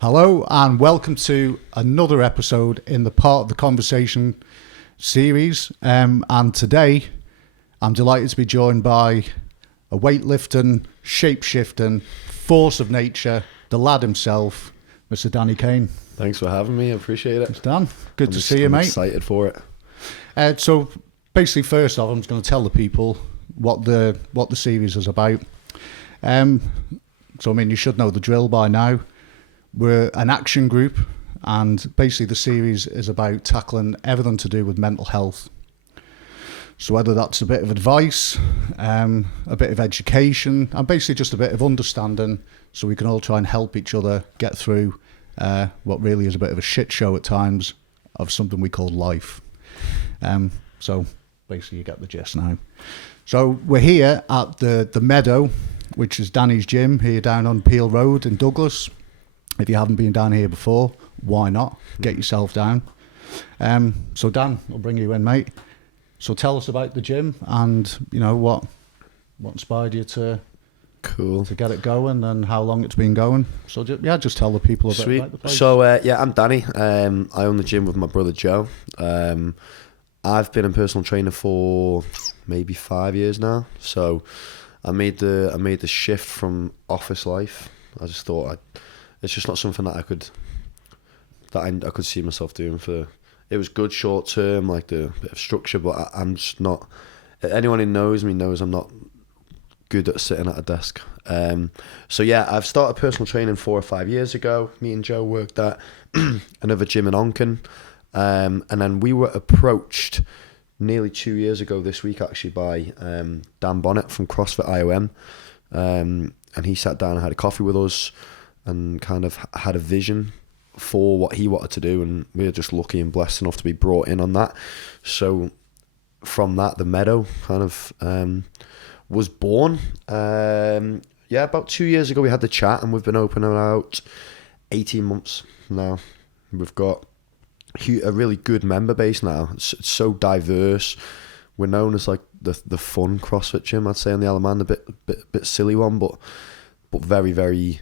Hello and welcome to another episode in the Part of the Conversation series. And today I'm delighted to be joined by a weightlifting, shape-shifting force of nature, the lad himself, Mr. Danny Kane. Thanks for having me. I appreciate it. It's Dan. Good to see you, mate. I'm excited for it. So basically, first off, I'm just going to tell the people what the series is about. So, I mean, you should know the drill by now. We're an action group, and basically the series is about tackling everything to do with mental health. So whether that's a bit of advice, a bit of education, and basically just a bit of understanding, so we can all try and help each other get through what really is a bit of a shit show at times of something we call life. So basically you get the gist now. So we're here at the Meadow, which is Danny's gym here down on Peel Road in Douglas. If you haven't been down here before, why not? Get yourself down. So Dan, I'll bring you in, mate. So tell us about the gym and, you know, what inspired you to get it going and how long it's been going. So just tell the people a bit about the place. So I'm Danny. I own the gym with my brother Joe. I've been in personal training for maybe 5 years now. So I made the shift from office life. I just thought it's just not something that I could see myself doing for. It was good short term, like the bit of structure, but I'm just not. Anyone who knows me knows I'm not good at sitting at a desk. So yeah, I've started personal training 4 or 5 years ago. Me and Joe worked at another gym in Onken, and then we were approached nearly 2 years ago this week actually by Dan Bonnet from CrossFit IOM, and he sat down and had a coffee with us and kind of had a vision for what he wanted to do, and we were just lucky and blessed enough to be brought in on that. So from that, the Meadow kind of was born. About 2 years ago we had the chat, and we've been open about 18 months now. We've got a really good member base now. It's so diverse. We're known as like the fun CrossFit gym, I'd say, on the Isle of Man. A bit silly one, but very, very.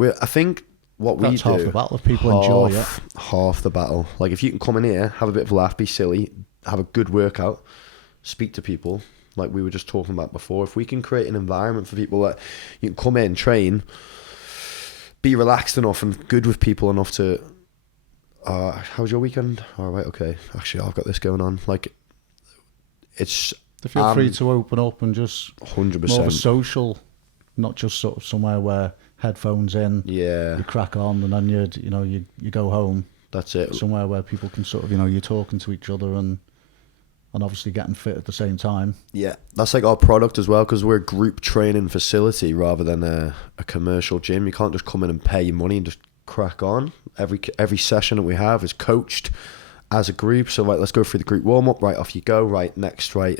I think what we do. That's half the battle if people enjoy it. Half the battle. Like if you can come in here, have a bit of a laugh, be silly, have a good workout, speak to people, like we were just talking about before. If we can create an environment for people that you can come in, train, be relaxed enough and good with people enough to. How's your weekend? All right, okay. Actually, I've got this going on. Like, it's. To feel free to open up and just 100%. more of a social, not just sort of somewhere where headphones in, you crack on, and then you go home. That's it. Somewhere where people can sort of, you're talking to each other and obviously getting fit at the same time. Yeah, that's like our product as well, because we're a group training facility rather than a commercial gym. You can't just come in and pay your money and just crack on. Every session that we have is coached as a group. So right, let's go through the group warm up. Right, off you go. Right, next. Right,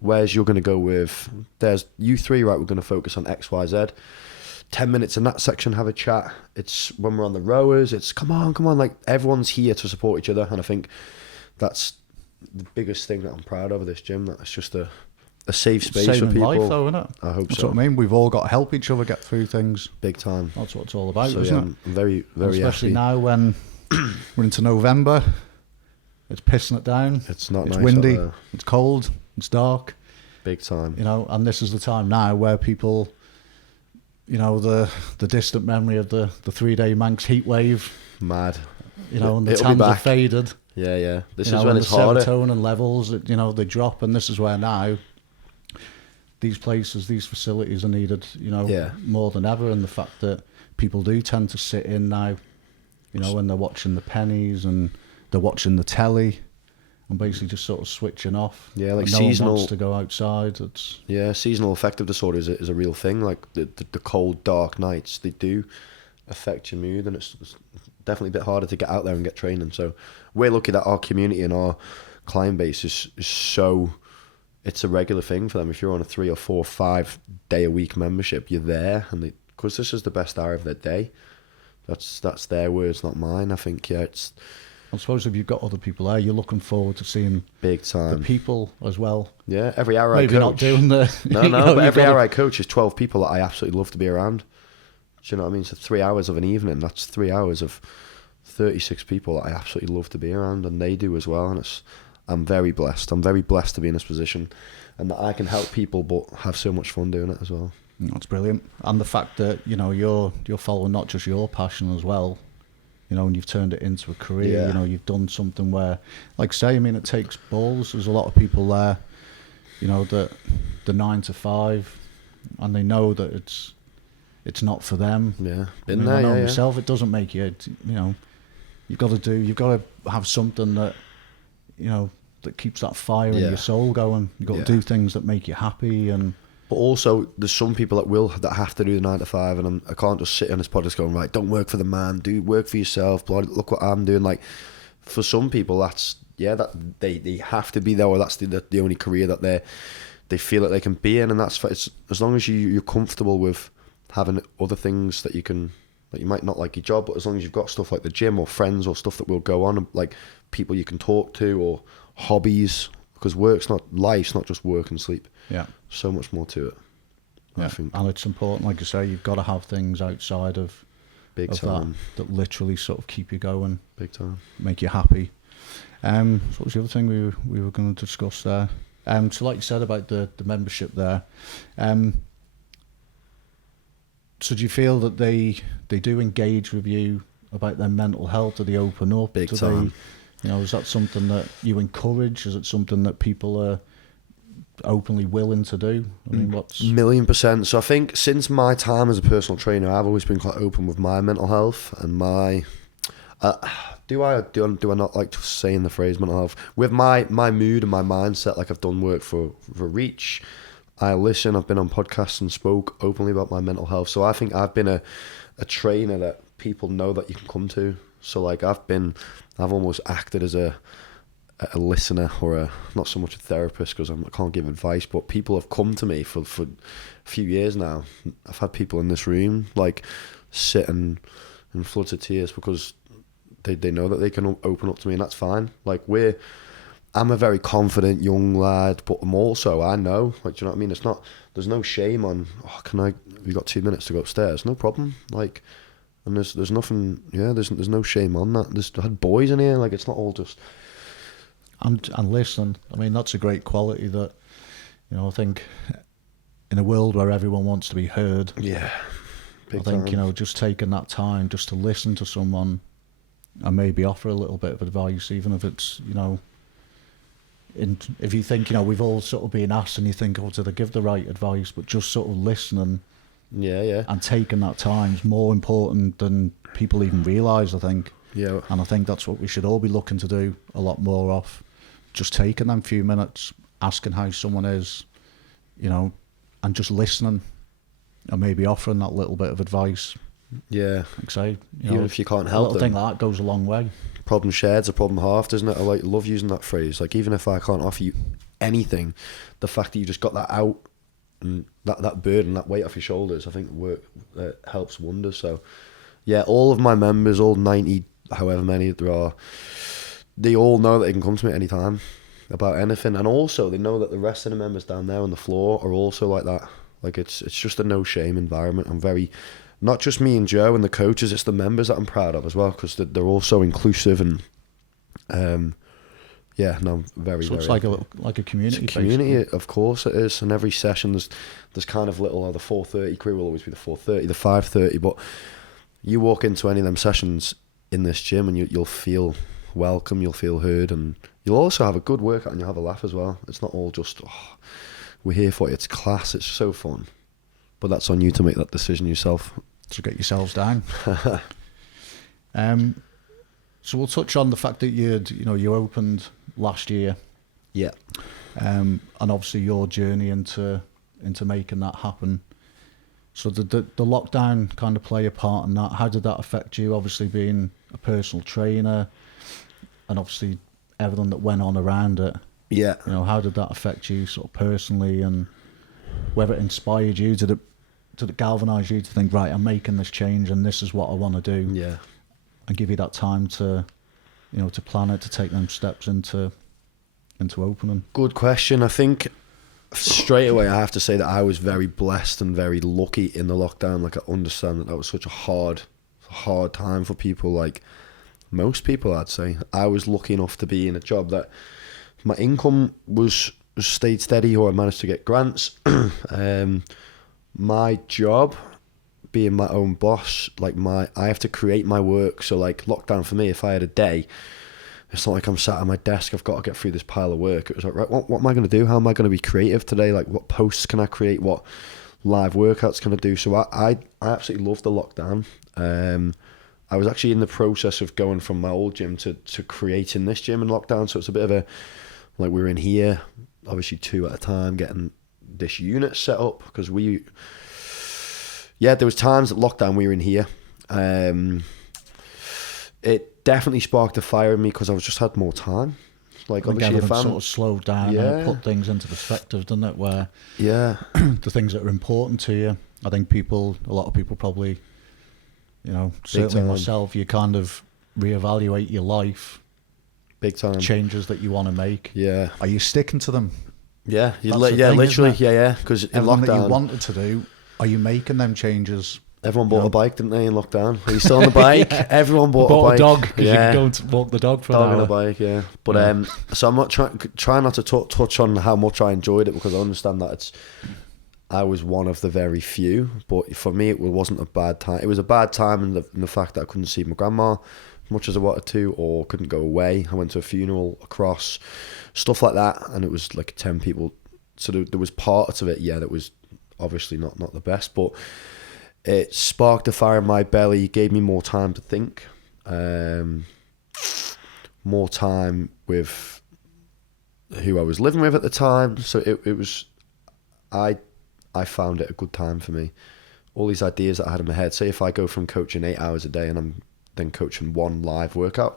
where's you're going to go with? There's you three. Right, we're going to focus on X, Y, Z. 10 minutes in that section, have a chat. It's when we're on the rowers, it's come on, like everyone's here to support each other, and I think that's the biggest thing that I'm proud of this gym, that it's just a safe space Saving for people. life though, isn't it? I hope that's so. What I mean. We've all got to help each other get through things. Big time. That's what it's all about, so, isn't it? I'm very, very especially happy. now when we're into November, it's pissing it down. It's not it's nice. Windy, it's cold, it's dark. Big time. And this is the time now where people, the distant memory of the 3-day Manx heat wave. Mad. And the tans are faded. Yeah. This is when it's harder. The serotonin levels, they drop, and this is where now these places, these facilities are needed, more than ever. And the fact that people do tend to sit in now, when they're watching the pennies and they're watching the telly and basically just sort of switching off. Yeah, like no seasonal. one wants to go outside. Seasonal affective disorder is a real thing. Like the cold, dark nights, they do affect your mood, and it's definitely a bit harder to get out there and get training. So we're lucky that our community and our client base is so. It's a regular thing for them. If you're on a 3 or 4 or 5 day a week membership, you're there, and because this is the best hour of their day. That's their words, not mine. I think it's. I suppose if you've got other people there, you're looking forward to seeing big time the people as well. Yeah, every hour maybe I coach. Not doing the no, but every hour I coach is 12 people that I absolutely love to be around. Do you know what I mean? So 3 hours of an evening, that's 3 hours of 36 people that I absolutely love to be around, and they do as well. And I'm very blessed. I'm very blessed to be in this position, and that I can help people, but have so much fun doing it as well. That's brilliant. And the fact that, you know, you're following not just your passion as well, you know, and you've turned it into a career. Yeah. You know, you've done something where, like say, I mean, it takes balls. There's a lot of people there, you know, that the 9 to 5, and they know that it's not for them. Yeah, I know myself, it doesn't make you, you know, you've got to have something that, you know, that keeps that fire in your soul going. You've got to do things that make you happy. And but also, there's some people that have to do the 9 to 5, and I can't just sit on this podcast going, right, don't work for the man, do work for yourself. Blood, look what I'm doing. Like, for some people, that's that they have to be there, or that's the only career that they feel that they can be in, and it's as long as you're comfortable with having other things that you might not like your job, but as long as you've got stuff like the gym or friends or stuff that will go on, like people you can talk to or hobbies, because life's not just work and sleep. Yeah, so much more to it. Yeah, I think. And it's important, like you say, you've got to have things outside of big time that literally sort of keep you going, big time, make you happy. So what was the other thing we were going to discuss there? So like you said about the membership there, so do you feel that they do engage with you about their mental health? Do they open up? Big time. You know, is that something that you encourage? Is it something that people are openly willing to do? I mean, what's 1,000,000%. So I think since my time as a personal trainer, I've always been quite open with my mental health and my. Do I not like saying the phrase mental health? With my mood and my mindset, like I've done work for Reach. I listen, I've been on podcasts and spoke openly about my mental health. So I think I've been a trainer that people know that you can come to. So like I've almost acted as a listener, or not so much a therapist, because I can't give advice, but people have come to me for a few years now. I've had people in this room like sitting in floods of tears because they know that they can open up to me, and that's fine. Like I'm a very confident young lad, but I'm also, I know, like, do you know what I mean? There's no shame on, we got 2 minutes to go upstairs, no problem. Like, and there's nothing, there's no shame on that. I had boys in here, like, it's not all just. And listen, I mean, that's a great quality that, you know, I think in a world where everyone wants to be heard. Yeah. I think, you know, just taking that time just to listen to someone and maybe offer a little bit of advice, even if it's, you know, if you think, you know, we've all sort of been asked and you think, oh, did I give the right advice? But just sort of listening and taking that time is more important than people even realise, I think. Yeah. And I think that's what we should all be looking to do a lot more of. Just taking them few minutes, asking how someone is, you know, and just listening and maybe offering that little bit of advice. Yeah. Like say, you even know, if you can't a help little them. thing like that goes a long way. Problem shared's a problem halved, isn't it? I love using that phrase. Like, even if I can't offer you anything, the fact that you just got that out and that burden, that weight off your shoulders, I think helps wonders. So, yeah, all of my members, all 90, however many there are, they all know that they can come to me anytime about anything, and also they know that the rest of the members down there on the floor are also like that. Like, it's just a no shame environment. I'm very. Not just me and Joe and the coaches, it's the members that I'm proud of as well, because they're all so inclusive and, very. So it's like a community. It's a community, basically. Of course it is. And every session there's kind of little. The 4:30 crew will always be the 4:30, the 5:30. But you walk into any of them sessions in this gym and you'll feel welcome, you'll feel heard, and you'll also have a good workout and you'll have a laugh as well. It's not all just we're here for it. It's class. It's so fun. But that's on you to make that decision yourself. To get yourselves down. So we'll touch on the fact that you opened last year. Yeah. And obviously your journey into making that happen. So did the lockdown kind of play a part in that? How did that affect you? Obviously being a personal trainer, and obviously everything that went on around it. Yeah. You know, how did that affect you sort of personally, and whether it inspired you, did it galvanise you to think, right, I'm making this change and this is what I want to do? Yeah. And give you that time to, you know, to plan it, to take them steps into opening? Good question. I think straight away, I have to say that I was very blessed and very lucky in the lockdown. Like, I understand that was such a hard time for people, like most people, I'd say. I was lucky enough to be in a job that my income was stayed steady, or I managed to get grants. My job, being my own boss, like I have to create my work. So like lockdown for me, if I had a day, it's not like I'm sat at my desk, I've got to get through this pile of work. It was like, right, what am I going to do? How am I going to be creative today? Like, what posts can I create? What live workouts can I do? So I absolutely loved the lockdown. I was actually in the process of going from my old gym to creating this gym in lockdown. So it's a bit of a, like, we were in here, obviously 2 at a time, getting this unit set up, because there was times at lockdown we were in here. It definitely sparked a fire in me because I just had more time. Like, obviously, if I'm sort of slowed down and put things into perspective, doesn't it? Where the things that are important to you, I think a lot of people probably, certainly myself, you kind of reevaluate your life. Big time. Changes that you want to make. Yeah. Are you sticking to them? Yeah. Literally. Yeah. Because in everything lockdown, that you wanted to do, are you making them changes? Everyone bought a bike, didn't they, in lockdown? Are you still on the bike? Everyone bought a bike. A dog, because you can go and walk the dog for an hour. On a bike, yeah. But so I'm not trying not to touch on how much I enjoyed it, because I understand that I was one of the very few. But for me, it wasn't a bad time. It was a bad time in the fact that I couldn't see my grandma as much as I wanted to, or couldn't go away. I went to a funeral across, stuff like that, and it was like 10 people. So there was parts of it, that was obviously not the best, but it sparked a fire in my belly, gave me more time to think, more time with who I was living with at the time. So it was, I found it a good time for me. All these ideas that I had in my head, say if I go from coaching 8 hours a day and I'm then coaching one live workout,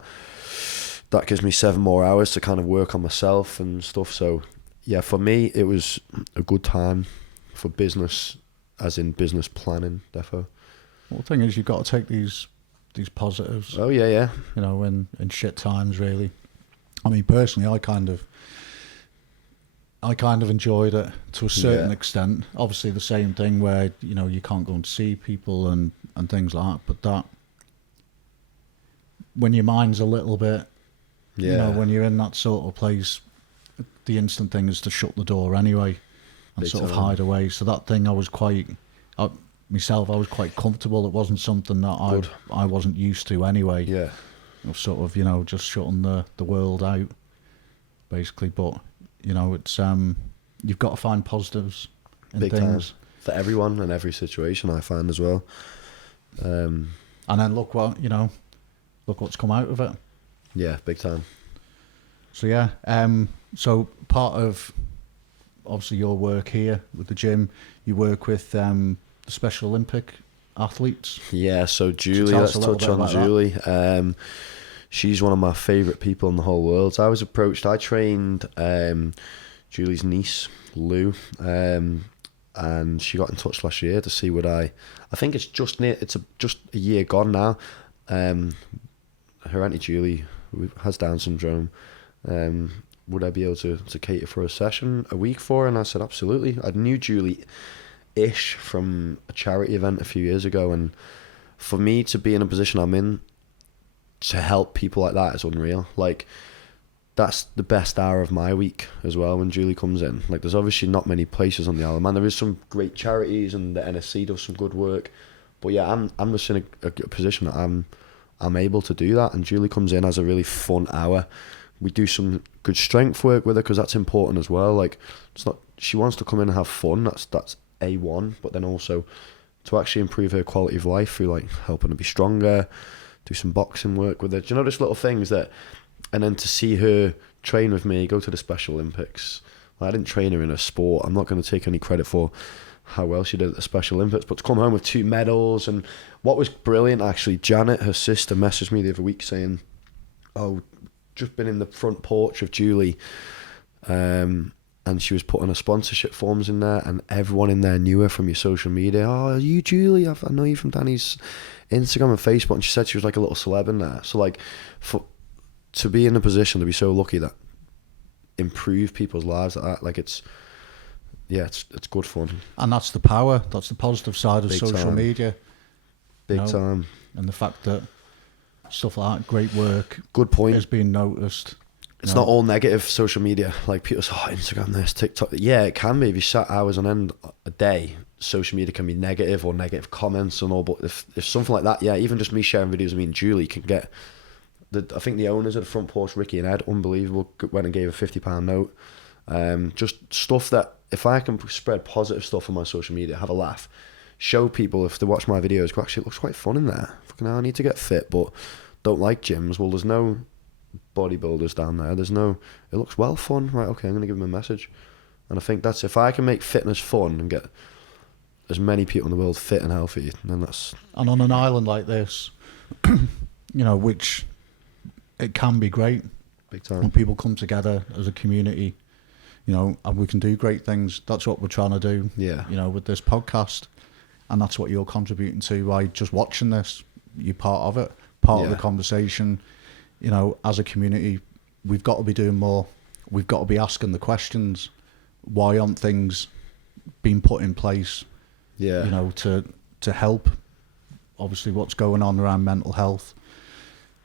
that gives me 7 more hours to kind of work on myself and stuff. So yeah, for me, it was a good time for business, as in business planning, defo. Well, the thing is, you've got to take these positives. Oh yeah. In shit times, really. I mean, personally, I kind of enjoyed it to a certain extent. Obviously, the same thing where you can't go and see people and things like that. But that, when your mind's a little bit, when you're in that sort of place, the instant thing is to shut the door anyway. And sort of hide away. So that thing, I was quite comfortable. It wasn't something that I wasn't used to anyway. Yeah. Of sort of, just shutting the world out, basically. But, it's you've got to find positives in Big things. Time. For everyone and every situation, I find as well. And then look what's come out of it. Yeah, big time. So yeah, so part of obviously your work here with the gym, you work with the Special Olympic athletes. Yeah, so Julie, let's touch on Julie. She's one of my favourite people in the whole world. So I trained Julie's niece, Lou, and she got in touch last year to see I think it's just a year gone now. Her auntie Julie has Down syndrome. Would I be able to cater for a session a week for her? And I said, absolutely. I knew Julie-ish from a charity event a few years ago, and for me to be in a position I'm in to help people like that is unreal. Like, that's the best hour of my week as well when Julie comes in. Like, there's obviously not many places on the Isle of Man. There is some great charities, and the NSC does some good work. But yeah, I'm just in a position that I'm able to do that, and Julie comes in, has a really fun hour. We do some good strength work with her, because that's important as well. Like, it's not, she wants to come in and have fun. That's A1, but then also to actually improve her quality of life through like helping her be stronger, do some boxing work with her. Do you know, just little things that, and then to see her train with me, go to the Special Olympics. Like, I didn't train her in a sport. I'm not going to take any credit for how well she did at the Special Olympics, but to come home with 2 medals. And what was brilliant, actually, Janet, her sister, messaged me the other week saying, oh, just been in the front porch of Julie, and she was putting her sponsorship forms in there, and everyone in there knew her from your social media. Oh, are you Julie? I know you from Danny's Instagram and Facebook. And she said she was like a little celeb in there. So like, to be in a position to be so lucky that improve people's lives like that, like it's yeah, it's good fun. And that's the power. That's the positive side of Big social time. media. Big you know, time. And the fact that stuff like that, great work, Good point. is being noticed. It's not all negative social media. Like people say, oh, Instagram this, TikTok. Yeah, it can be. If you sat hours on end a day, social media can be negative or negative comments and all. But if something like that, yeah, even just me sharing videos of me and Julie can get. I think the owners at the Front Porch, Ricky and Ed, unbelievable, went and gave a £50 note. Just stuff that if I can spread positive stuff on my social media, have a laugh, show people if they watch my videos, go, actually it looks quite fun in there. Fucking hell, I need to get fit, but don't like gyms. Well, there's no bodybuilders down there. It looks well fun. Right, okay, I'm going to give them a message. And I think that's, if I can make fitness fun and get as many people in the world fit and healthy, then that's... And on an island like this, which it can be great. Big time. When people come together as a community, and we can do great things. That's what we're trying to do, with this podcast. And that's what you're contributing to by just watching this. You're part of it, part of the conversation. As a community, we've got to be doing more. We've got to be asking the questions. Why aren't things being put in place, to help, obviously, what's going on around mental health.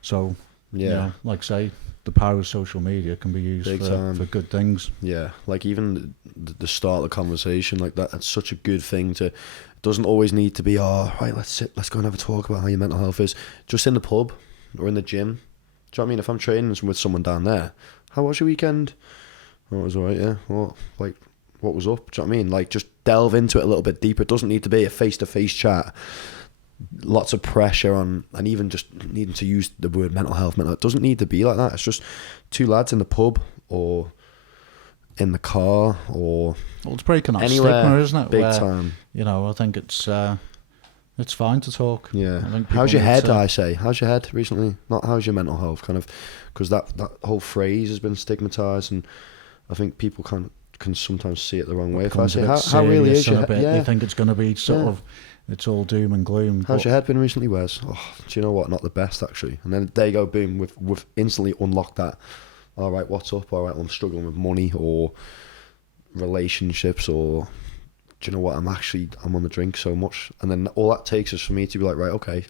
So, like I say, the power of social media can be used for good things. Yeah, like even the start of the conversation, like that's such a good thing to... It doesn't always need to be, right, let's go and have a talk about how your mental health is. Just in the pub or in the gym. Do you know what I mean? If I'm training with someone down there, how was your weekend? Oh, it was alright, yeah. What was up? Do you know what I mean? Like, just delve into it a little bit deeper. It doesn't need to be a face-to-face chat. Lots of pressure on, and even just needing to use the word mental health. It doesn't need to be like that. It's just two lads in the pub or in the car or it's breaking that anywhere, stigma, isn't it? Big time. I think it's fine to talk. Yeah. I think how's your head? I say, how's your head recently? Not how's your mental health, kind of, because that whole phrase has been stigmatized, and I think people can sometimes see it the wrong way. If I say how really is your head? They think it's going to be sort of. It's all doom and gloom. How's your head been recently, Wes? Oh, do you know what? Not the best, actually. And then there you go, boom, we've instantly unlocked that. All right, what's up? All right, well, I'm struggling with money or relationships, or do you know what? I'm on the drink so much. And then all that takes is for me to be like, right, okay,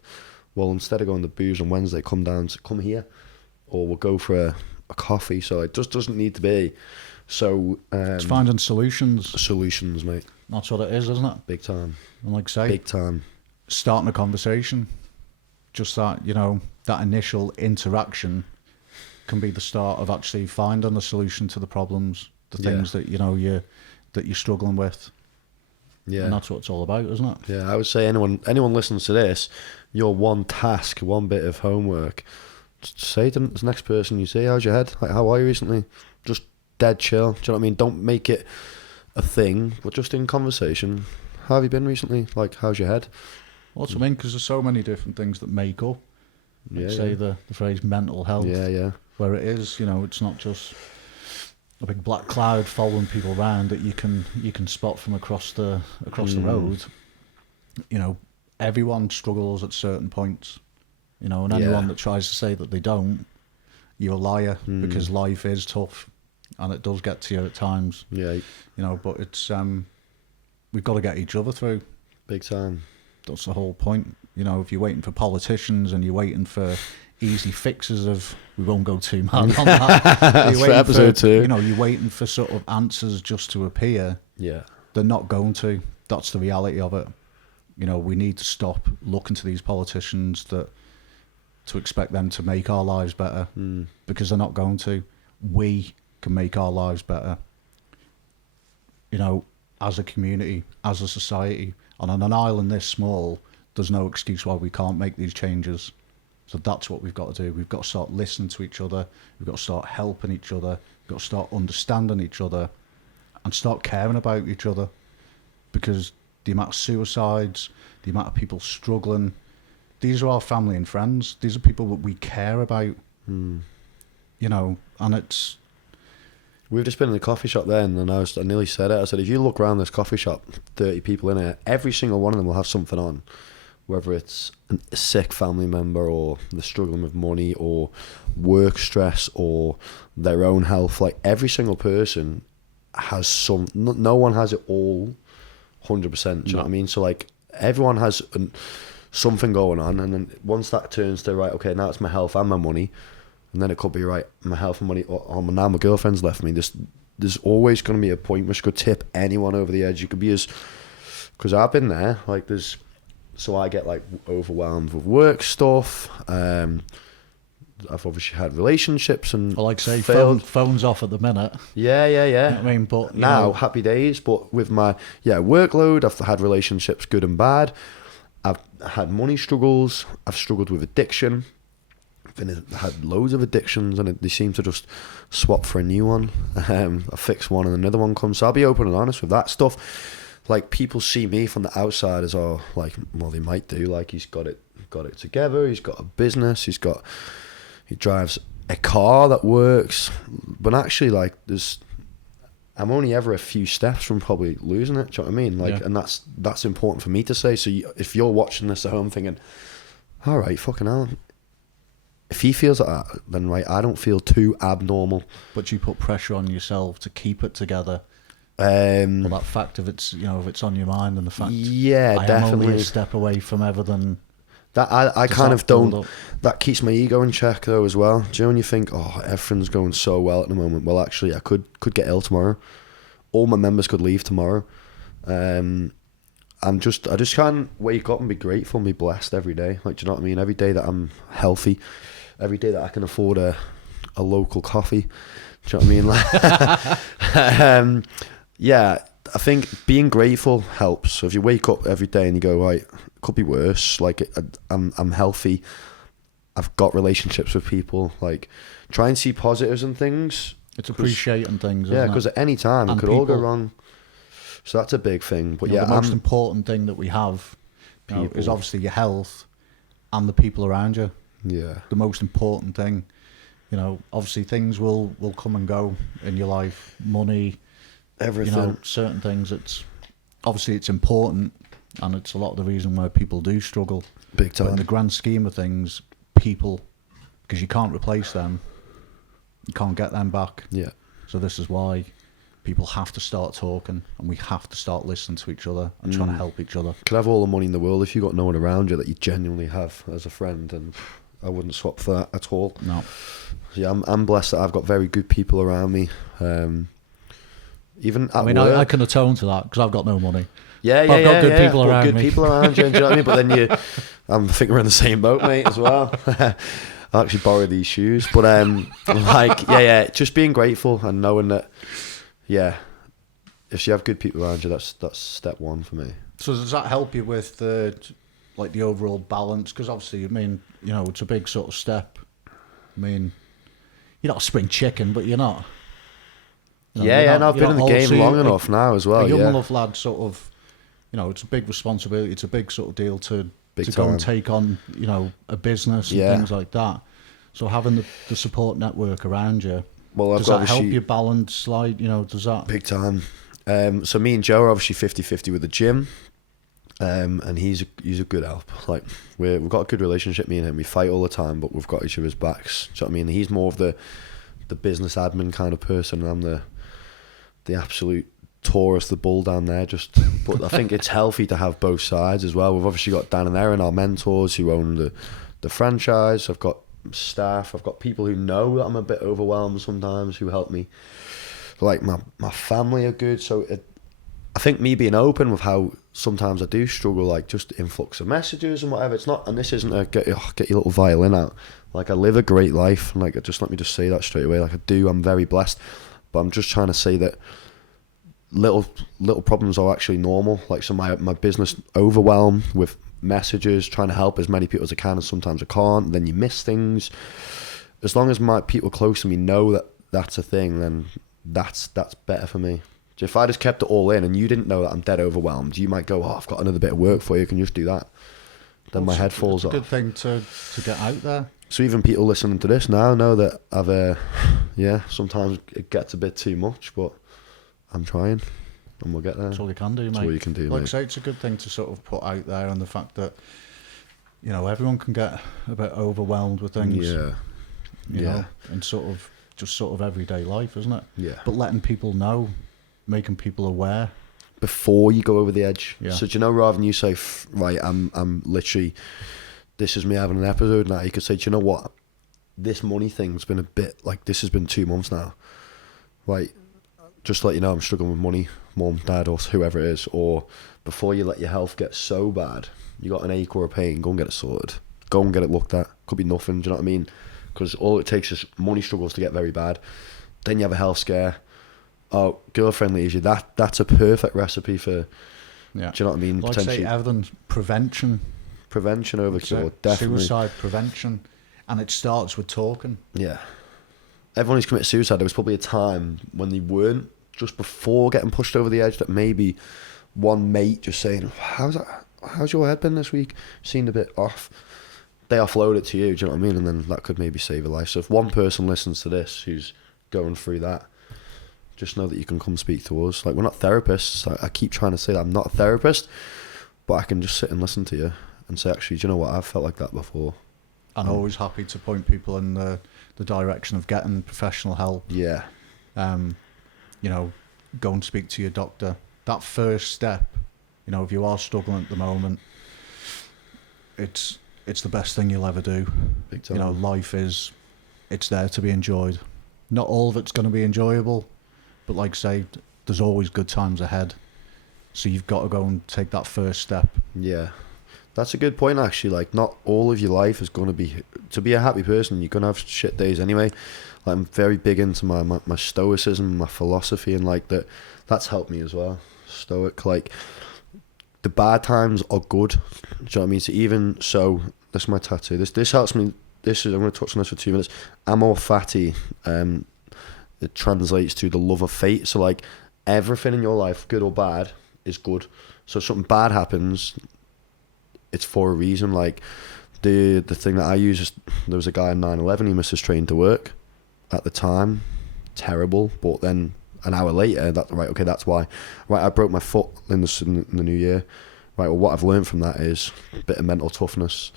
well, instead of going to booze on Wednesday, come here, or we'll go for a coffee. So it just doesn't need to be. So it's finding solutions. Solutions, mate. That's what it is, isn't it? Big time. And like I say, big time. Starting a conversation, just that, that initial interaction can be the start of actually finding a solution to the problems, the things that that you're struggling with. Yeah, and that's what it's all about, isn't it? Yeah, I would say anyone listens to this, your one task, one bit of homework, just say to the next person you see, how's your head? Like, how are you recently? Just dead chill. Do you know what I mean? Don't make it a thing, but just in conversation. How have you been recently? Like, how's your head? Well, that's what I mean, because there's so many different things that make up. Say the phrase mental health. Yeah. Where it is, it's not just a big black cloud following people around that you can spot from across the road. Everyone struggles at certain points. And anyone that tries to say that they don't, you're a liar, because life is tough. And it does get to you at times. Yeah. But it's we've got to get each other through. Big time. That's the whole point. If you're waiting for politicians and you're waiting for easy fixes we won't go too mad on that. That's for episode 2. You're waiting for sort of answers just to appear. Yeah. They're not going to. That's the reality of it. We need to stop looking to these politicians to expect them to make our lives better, because they're not going to. We can make our lives better, as a community, as a society. And on an island this small, there's no excuse why we can't make these changes. So that's what we've got to do. We've got to start listening to each other. We've got to start helping each other. We've got to start understanding each other and start caring about each other, because the amount of suicides, the amount of people struggling, these are our family and friends. These are people that we care about, and it's... We've just been in the coffee shop then, and I nearly said it. I said, if you look around this coffee shop, 30 people in it, every single one of them will have something on. Whether it's a sick family member, or they're struggling with money, or work stress, or their own health. Like, every single person has some. No one has it all 100%. Do you know what I mean? So like everyone has something going on, and then once that turns to right, okay, now it's my health and my money, and then it could be right, my health and money. Oh, now my girlfriend's left me. There's always going to be a point which could tip anyone over the edge. You could be because I've been there. Like so I get like overwhelmed with work stuff. I've obviously had relationships and well, like say, failed. phone's off at the minute. Yeah. You know what I mean, but now happy days. But with my workload, I've had relationships, good and bad. I've had money struggles. I've struggled with addiction. I've had loads of addictions, and they seem to just swap for a new one. I fix one, and another one comes. So I'll be open and honest with that stuff. Like people see me from the outside as like, well, they might do. Like he's got it together. He's got a business. He drives a car that works. But actually, like I'm only ever a few steps from probably losing it. Do you know what I mean? Like, and that's important for me to say. So if you're watching this at home thinking, all right, fucking hell, if he feels like that, then right, I don't feel too abnormal. But you put pressure on yourself to keep it together. Well, that fact if it's if it's on your mind, and the fact I definitely am only a step away from everything. That I kind of don't. That keeps my ego in check though as well. Do you know when you think, oh, everything's going so well at the moment? Well, actually, I could get ill tomorrow. All my members could leave tomorrow. I just can't wake up and be grateful and be blessed every day. Like, do you know what I mean? Every day that I'm healthy, every day that I can afford a local coffee. Do you know what I mean? Like, yeah, I think being grateful helps. So if you wake up every day and you go, right, it could be worse. Like I'm healthy. I've got relationships with people. Like, try and see positives in things. It's appreciating things. Yeah, because at any time it could all go wrong. So that's a big thing. But yeah, the most important thing that we have is obviously your health and the people around you. Yeah, the most important thing. Obviously things will come and go in your life. Money, everything. Certain things. It's important, and it's a lot of the reason why people do struggle. Big time. But in the grand scheme of things, people, because you can't replace them, you can't get them back. Yeah. So this is why people have to start talking, and we have to start listening to each other and trying to help each other. Could have all the money in the world if you got no one around you that you genuinely have as a friend, and I wouldn't swap for that at all. No. Yeah, I'm blessed that I've got very good people around me. Even at work, I can atone to that because I've got no money. I've got good people around me. Good people around you, do you know what I mean? But then I think we're in the same boat, mate, as well. I actually borrowed these shoes, but just being grateful and knowing that, if you have good people around you, that's step one for me. So does that help you with the overall balance? Because obviously, it's a big sort of step. You're not a spring chicken, but you're not. I've been in the game long enough now as well. A young enough lad, sort of, it's a big responsibility. It's a big sort of deal to go and take on, a business and things like that. So having the support network around you, does that help you balance? Does that big time? So me and Joe are obviously 50-50 with the gym. And he's a good help. Like we've got a good relationship, me and him. We fight all the time, but we've got each other's backs. Do you know what I mean? He's more of the business admin kind of person, and I'm the absolute Taurus, the bull down there. But I think it's healthy to have both sides as well. We've obviously got Dan and Erin, our mentors, who own the franchise. I've got staff. I've got people who know that I'm a bit overwhelmed sometimes, who help me. Like my family are good, so I think me being open with how sometimes I do struggle, like just influx of messages and whatever. It's not, and this isn't a get your little violin out. Like I live a great life, and like let me just say that straight away. Like I do, I'm very blessed, but I'm just trying to say that little problems are actually normal. Like so, my business overwhelmed with messages, trying to help as many people as I can, and sometimes I can't. And then you miss things. As long as my people close to me know that that's a thing, then that's better for me. So if I just kept it all in and you didn't know that I'm dead overwhelmed, you might go, I've got another bit of work for you, can you just do that? Then my head falls off. It's a good thing to get out there. So even people listening to this now know that sometimes it gets a bit too much, but I'm trying and we'll get there. That's all you can do, mate. That's all you can do, like mate. I say, it's a good thing to sort of put out there, and the fact that, everyone can get a bit overwhelmed with things. Yeah. And sort of everyday life, isn't it? Yeah. But letting people know making people aware before you go over the edge. Yeah. So do you know, rather than you say, right, I'm literally, this is me having an episode now, you could say, do you know what? This money thing's been a bit like, this has been 2 months now. Right, just to let you know, I'm struggling with money, mum, dad, or whoever it is. Or before you let your health get so bad, you got an ache or a pain, go and get it sorted. Go and get it looked at. Could be nothing, do you know what I mean? Because all it takes is money struggles to get very bad. Then you have a health scare. Oh, girlfriend leaves you. That's a perfect recipe for, yeah. do you know what I mean? Like say everything, prevention over cure, definitely. Suicide prevention, and it starts with talking. Yeah. Everyone who's committed suicide, there was probably a time when they weren't, just before getting pushed over the edge, that maybe one mate just saying, how's your head been this week? Seemed a bit off. They offload it to you, do you know what I mean? And then that could maybe save a life. So if one person listens to this who's going through that, just know that you can come speak to us. Like, we're not therapists. I keep trying to say that I'm not a therapist, but I can just sit and listen to you and say, actually, do you know what? I've felt like that before. And always happy to point people in the direction of getting professional help. Yeah. You know, go and speak to your doctor. That first step, you know, if you are struggling at the moment, it's the best thing you'll ever do. Big time. You know, life it's there to be enjoyed. Not all of it's going to be enjoyable, but like I say, there's always good times ahead. So you've got to go and take that first step. Yeah. That's a good point, actually. Like, not all of your life is going to be a happy person, you're going to have shit days anyway. Like, I'm very big into my stoicism, my philosophy, and like that's helped me as well. Stoic, like, the bad times are good. Do you know what I mean? So even so, this is my tattoo. This helps me. I'm going to touch on this for 2 minutes. Amor fati. It translates to the love of fate. So like, everything in your life, good or bad, is good. So if something bad happens, it's for a reason. Like, the thing that I use is, there was a guy on 9/11, he missed his train to work at the time. Terrible. But then an hour later, that's why. Right, I broke my foot in the new year. Right, well, what I've learned from that is a bit of mental toughness.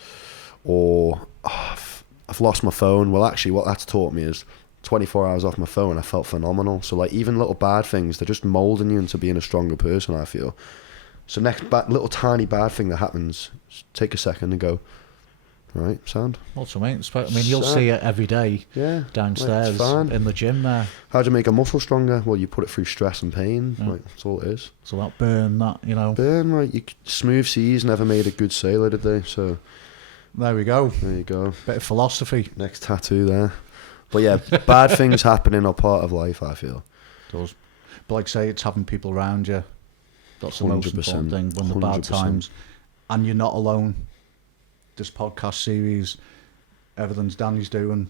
Or, I've lost my phone. Well, actually, what that's taught me is 24 hours off my phone, I felt phenomenal. So like, even little bad things, they're just moulding you into being a stronger person, I feel. So next little tiny bad thing that happens, take a second and go, right, sound. Also, mate, I mean, you'll see it every day downstairs in the gym there. How do you make a muscle stronger? Well, you put it through stress and pain. Yeah. Like, that's all it is. So that burn, that, you know. Burn, right. Smooth seas never made a good sailor, did they? So there we go. There you go. Bit of philosophy. Next tattoo there. But yeah, bad things happening are part of life, I feel. It does. But like I say, it's having people around you. That's the most important thing when the 100%. Bad times. And you're not alone. This podcast series, everything's Danny's doing,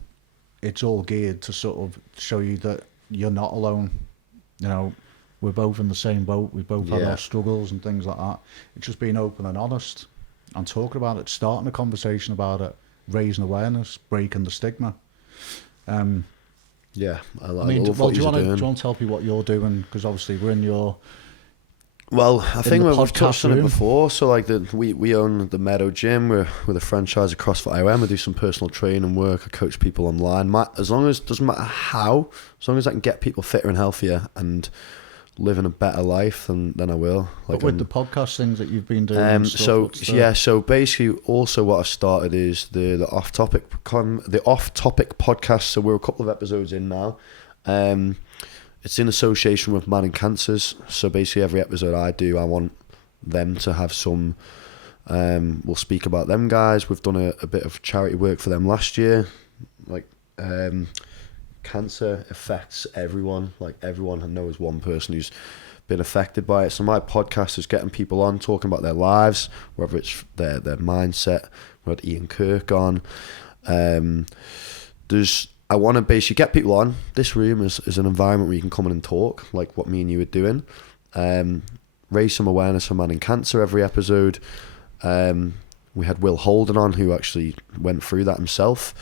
it's all geared to sort of show you that you're not alone. You know, we're both in the same boat. We both had our struggles and things like that. It's just being open and honest and talking about it, starting a conversation about it, raising awareness, breaking the stigma. Yeah, I mean, love well, what do you you're doing. want to tell people what you're doing? Because obviously we're in your... Well, I think we've touched on it room. before. So like, we own the Meadow Gym. We're a franchise of CrossFit IOM. I do some personal training work. I coach people online. As long as, doesn't matter how, as long as I can get people fitter and healthier and living a better life, then I will. Like, but with the podcast things that you've been doing and stuff, so basically also what I've started is the off-topic podcast. So we're a couple of episodes in now. It's in association with Man Cancers. So basically every episode I do, I want them to have some, we'll speak about them guys. We've done a bit of charity work for them last year. Like, cancer affects everyone. Like, everyone knows one person who's been affected by it. So my podcast is getting people on, talking about their lives, whether it's their mindset. We had Ian Kirk on. I want to basically get people on. This room is an environment where you can come in and talk, like what me and you are doing. Raise some awareness for Man in Cancer every episode. We had Will Holden on, who actually went through that himself.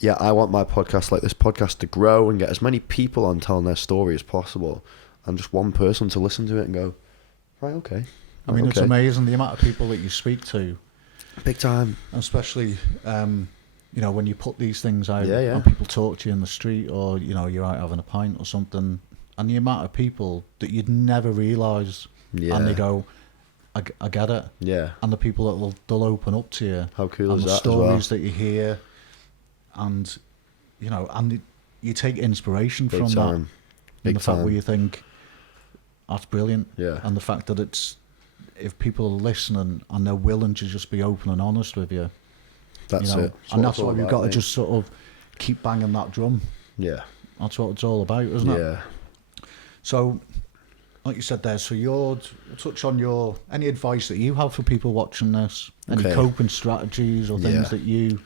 Yeah, I want my podcast, like this podcast, to grow and get as many people on telling their story as possible, and just one person to listen to it and go, right, okay. I mean, it's amazing the amount of people that you speak to. Big time. Especially, you know, when you put these things out and people talk to you in the street, or, you know, you're out having a pint or something, and the amount of people that you'd never realise, and they go, I get it. Yeah. And the people that they'll open up to you. How cool and is the that stories as well? that you hear, and you know, and you take inspiration Big from time. that. Big And the fact time. where you think that's brilliant. Yeah. And the fact that it's, if people are listening and they're willing to just be open and honest with you, That's you know, it. and that's why we've got to mate. just sort of keep banging that drum. Yeah. That's what it's all about, isn't it? Yeah. So, like you said there, so you'll touch on any advice that you have for people watching this, any Okay. coping strategies or things Yeah. that you,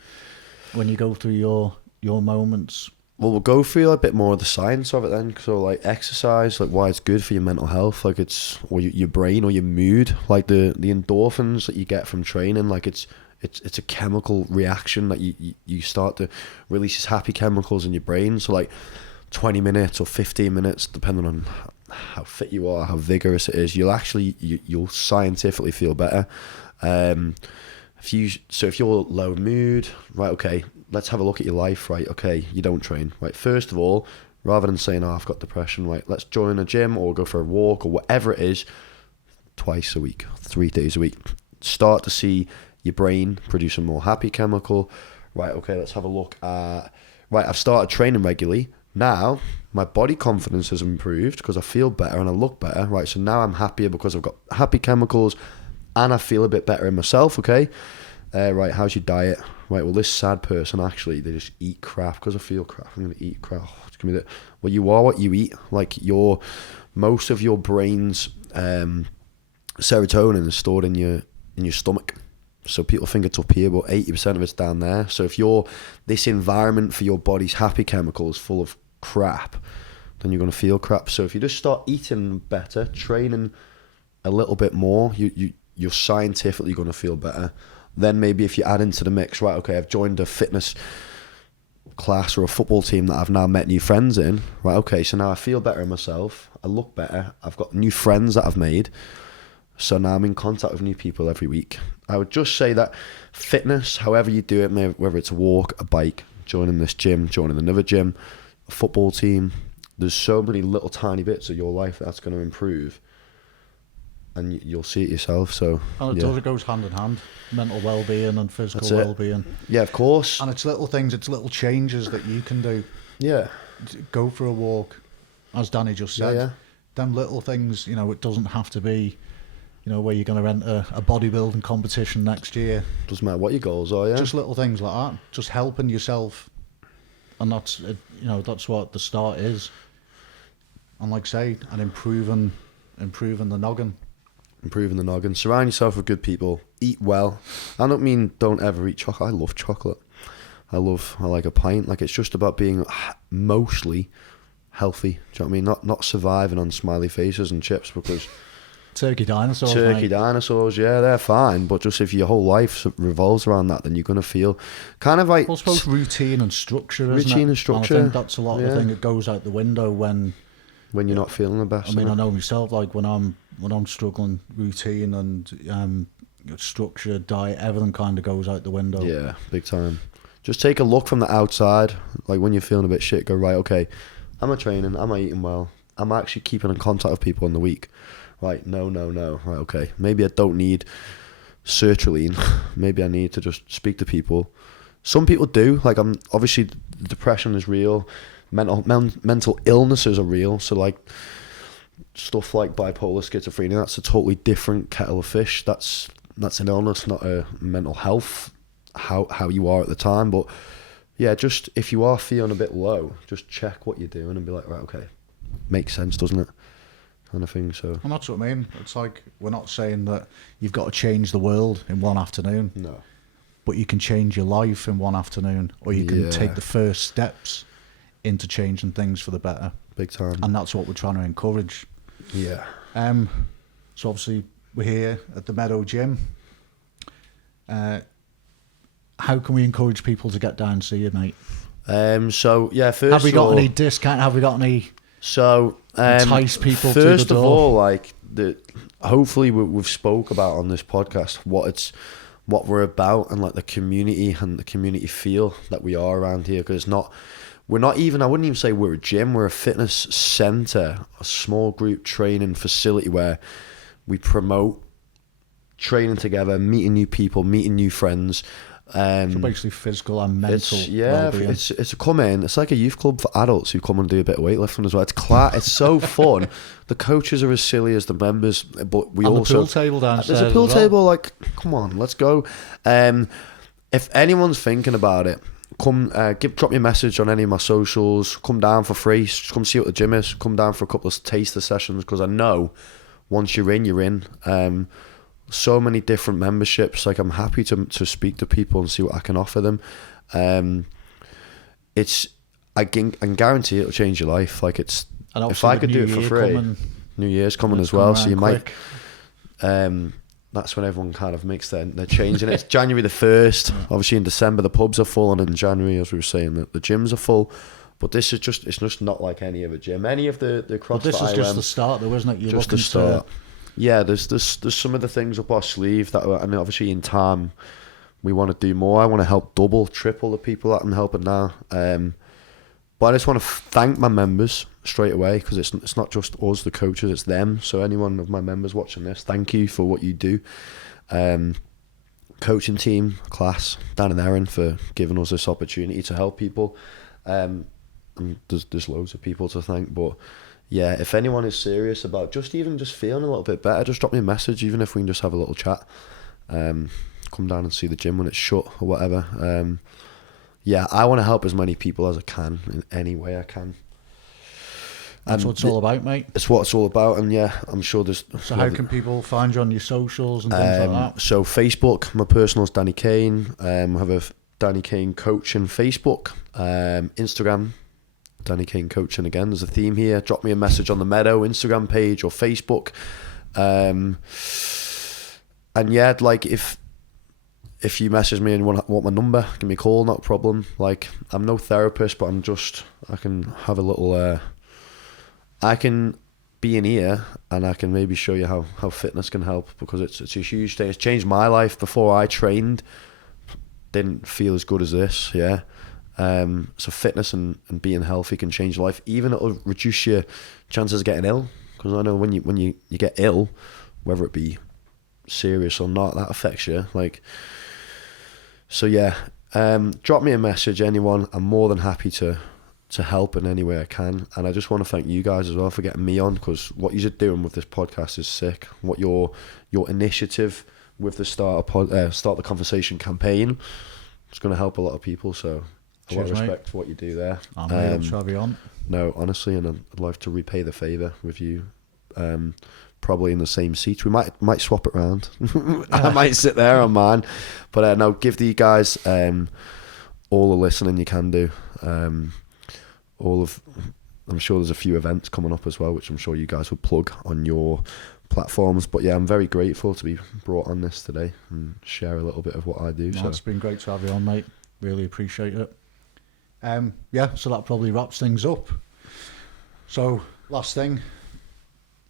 when you go through your moments. Well, we'll go through a bit more of the science of it then. So, like exercise, like why it's good for your mental health, like it's or your brain or your mood, like the endorphins that you get from training, like it's a chemical reaction that you start to release happy chemicals in your brain. So, like 20 minutes or 15 minutes, depending on how fit you are, how vigorous it is, you'll scientifically feel better. If you're low mood, right, okay, let's have a look at your life, right, okay, you don't train, right, first of all, rather than saying, I've got depression, right, let's join a gym or go for a walk or whatever it is, twice a week, 3 days a week, start to see your brain producing more happy chemical, right, okay, let's have a look at, right, I've started training regularly, now my body confidence has improved because I feel better and I look better, right, so now I'm happier because I've got happy chemicals and I feel a bit better in myself, okay? Right, how's your diet? Right, well, this sad person, actually, they just eat crap because I feel crap. I'm going to eat crap. Oh, it's gonna be well, you are what you eat. Like, most of your brain's serotonin is stored in your stomach. So people think it's up here, but 80% of it's down there. So if this environment for your body's happy chemicals full of crap, then you're going to feel crap. So if you just start eating better, training a little bit more, you're scientifically going to feel better. Then maybe if you add into the mix, right, okay, I've joined a fitness class or a football team that I've now met new friends in, right, okay, so now I feel better in myself, I look better, I've got new friends that I've made, so now I'm in contact with new people every week. I would just say that fitness, however you do it, whether it's a walk, a bike, joining this gym, joining another gym, a football team, there's so many little tiny bits of your life that's going to improve. And you'll see it yourself. So And it goes hand in hand, mental well-being and physical That's it. well-being. Yeah, of course. And it's little things, it's little changes that you can do. Yeah. Go for a walk, as Danny just said. Yeah. Them little things, it doesn't have to be, where you're going to enter a bodybuilding competition next year. Doesn't matter what your goals are, yeah. Just little things like that. Just helping yourself. And that's, that's what the start is. And like I say, and improving the noggin. Improving the noggin. Surround yourself with good people. Eat well. I don't mean don't ever eat chocolate. I love chocolate. I like a pint. Like, it's just about being mostly healthy. Do you know what I mean? Not surviving on smiley faces and chips, because Turkey dinosaurs, dinosaurs, yeah, they're fine. But just if your whole life revolves around that, then you're going to feel kind of like... Well, I suppose routine and structure, isn't it? Routine and structure. And I think that's a lot of the thing that goes out the window when you're not feeling the best. I mean, I know myself, like when I'm struggling, routine and structure, diet, everything kind of goes out the window. Yeah, big time. Just take a look from the outside. Like, when you're feeling a bit shit, go, right, okay, am I training? Am I eating well? Am I actually keeping in contact with people in the week? Right, no. Right, okay. Maybe I don't need sertraline. Maybe I need to just speak to people. Some people do. Like, obviously, depression is real. Mental illnesses are real. So, like, stuff like bipolar, schizophrenia, that's a totally different kettle of fish. That's an illness, not a mental health, how you are at the time. But yeah, just if you are feeling a bit low, just check what you're doing and be like, right, okay, makes sense, doesn't it? Kind of thing. So, and that's what I mean. It's like, we're not saying that you've got to change the world in one afternoon. No. But you can change your life in one afternoon, or you can take the first steps into changing things for the better. Big time. And that's what we're trying to encourage. Yeah. So obviously we're here at the Meadow Gym. How can we encourage people to get down and see you, mate? So yeah, first have we got of all, any discount? Have we got any? So entice people to first the of door? all, like hopefully we've spoke about on this podcast what we're about, and like the community and the community feel that we are around here, because we're not even, I wouldn't even say we're a gym, we're a fitness centre, a small group training facility where we promote training together, meeting new people, meeting new friends. So basically physical and mental well-being. It's a come in. It's like a youth club for adults who come and do a bit of weightlifting as well. It's so fun. The coaches are as silly as the members, but we and also the pool table downstairs. There's a pool table. Like, come on, let's go. If anyone's thinking about it, come drop me a message on any of my socials. Come down for free. Just come see what the gym is. Come down for a couple of taster sessions, because I know once you're in, you're in. So many different memberships. Like, I'm happy to speak to people and see what I can offer them. I can guarantee it'll change your life. Like, it's, if I could do it for free. New Year's coming as well, so you quick. Might. That's when everyone kind of makes their change, and it's January the 1st. Yeah. Obviously in December the pubs are full, and in January, as we were saying, the gyms are full. But this is just, it's just not like any other gym. Any of the CrossFit. But this is just the start, though, isn't it? You're just the start. Yeah, there's some of the things up our sleeve that, I mean, obviously in time we want to do more. I want to help double, triple the people that I'm helping now. But I just want to thank my members straight away, because it's not just us, the coaches, it's them. So anyone of my members watching this, thank you for what you do. Coaching team, class, Dan and Erin, for giving us this opportunity to help people. And there's loads of people to thank, but yeah, if anyone is serious about just feeling a little bit better, just drop me a message, even if we can just have a little chat. Come down and see the gym when it's shut or whatever. Yeah, I want to help as many people as I can in any way I can. That's what it's all about, mate. It's what it's all about, and yeah, I'm sure there's... So how can people find you on your socials and things like that? So Facebook, my personal's Danny Kane. I have a Danny Kane Coaching Facebook. Instagram, Danny Kane Coaching again. There's a theme here. Drop me a message on the Meadow Instagram page or Facebook. And yeah, like, if you message me and want my number, give me a call, not a problem. Like, I'm no therapist, but I can have a little... I can be an ear, and I can maybe show you how fitness can help, because it's a huge thing. It's changed my life. Before I trained, didn't feel as good as this, yeah. So fitness and being healthy can change your life. Even it'll reduce your chances of getting ill, because I know when you get ill, whether it be serious or not, that affects you. Like, so yeah, drop me a message, anyone. I'm more than happy to help in any way I can. And I just want to thank you guys as well for getting me on, because what you're doing with this podcast is sick. What your initiative with the Start the Conversation campaign, it's going to help a lot of people. So a lot of respect for what you do there. I'm able to have you on. No, honestly, and I'd like to repay the favour with you. Probably in the same seat. We might swap it around. I might sit there on mine. But no, give the guys all the listening you can do. I'm sure there's a few events coming up as well, which I'm sure you guys will plug on your platforms. But yeah, I'm very grateful to be brought on this today and share a little bit of what I do. No, it's been great to have you on, mate. Really appreciate it. Yeah, so that probably wraps things up. So last thing,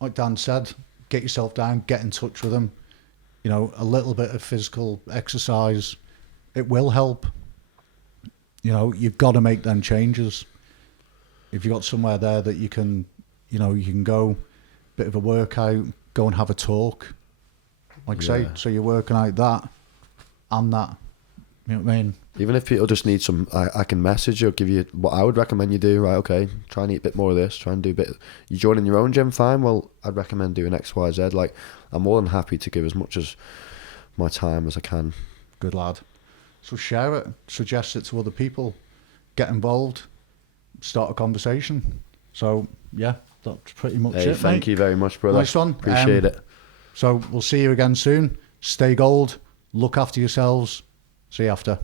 like Dan said, get yourself down, get in touch with them. You know, a little bit of physical exercise, it will help. You know, you've got to make them changes. If you've got somewhere there that you can go, bit of a workout, go and have a talk. Like say, so you're working out that and that. You know what I mean? Even if people just need some, I can message you or give you what I would recommend you do. Right, okay, try and eat a bit more of this, try and do a bit. You joining your own gym, fine. Well, I'd recommend doing X, Y, Z. Like, I'm more than happy to give as much as my time as I can. Good lad. So share it, suggest it to other people, get involved, start a conversation. So yeah, that's pretty much it. Thank you very much, brother. Nice one. Appreciate it. So we'll see you again soon. Stay gold. Look after yourselves. See you after.